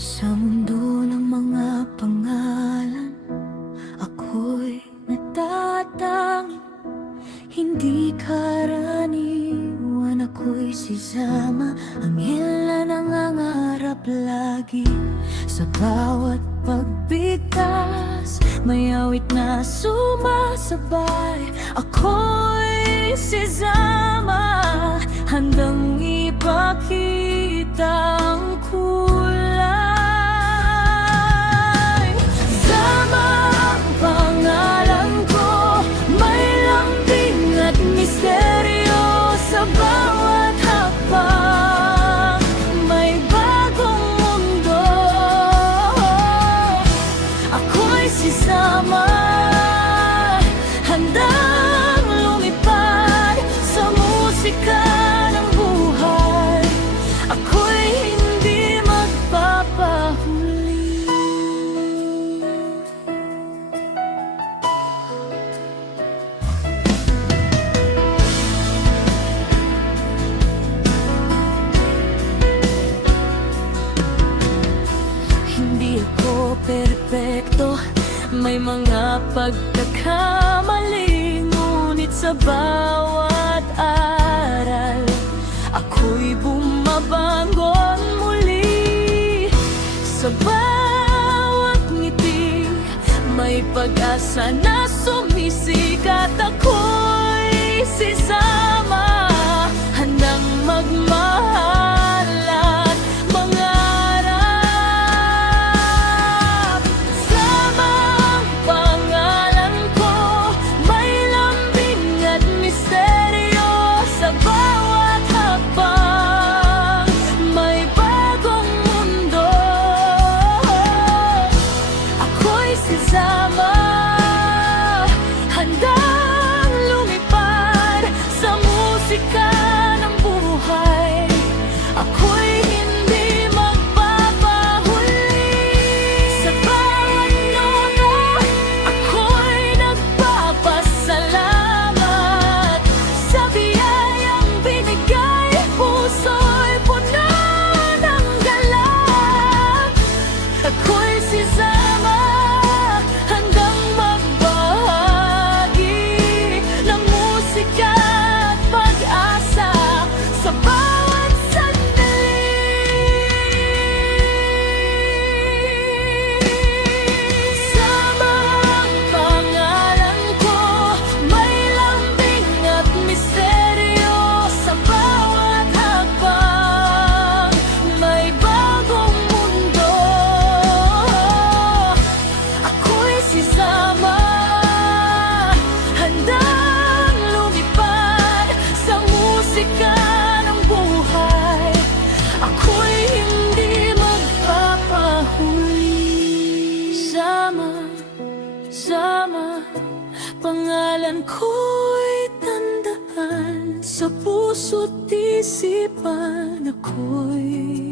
Sa mundo ng mga pangalan, ako'y natatangi. Hindi karaniwan, ako'y si Zama, anghel na nangangarap lagi. Sa bawat pagbigkas, may awit na sumasabay. Ako'y si Zama, handang ipakita ang kulay. Zama ang pangalan ko, may lambing at misteryo. Sa bawat hakbang, may bagong mundo. Ako'y si Zama, handang lumipad sa musika ng buhay. Ako'y hindi magpapahuli. Hindi ako perpekto, may mga pagkakamali, ngunit sa bawat aral, ako'y bumabangon muli. Sa bawat ngiti, may pag-asa na sumisikat. Ako'y si Zama, handang magmahal at mangarap. Zama ang pangalan ko, may lambing at misteryo. Sa bawat hakbang, may bagong mundo. Ako'y si Zama, handang lumipad sa musika ng buhay. Ako'y hindi magpapahuli. Sa bawat nota, ako'y nagpapasalamat sa biyayang binigay. Puso'y puno ng galak. Ako'y si Zama, handang magbahagi ng musika at pag-asa sa bawat sandali. Zama ang pangalan ko, may lambing at misteryo. Sa bawat hakbang, may bagong mundo. Ako'y si Zama, handang lumipad sa musika ng buhay. Ako'y hindi magpapahuli. Zama, Zama, pangalan ko'y tandaan. Sa puso't isipan, ako'y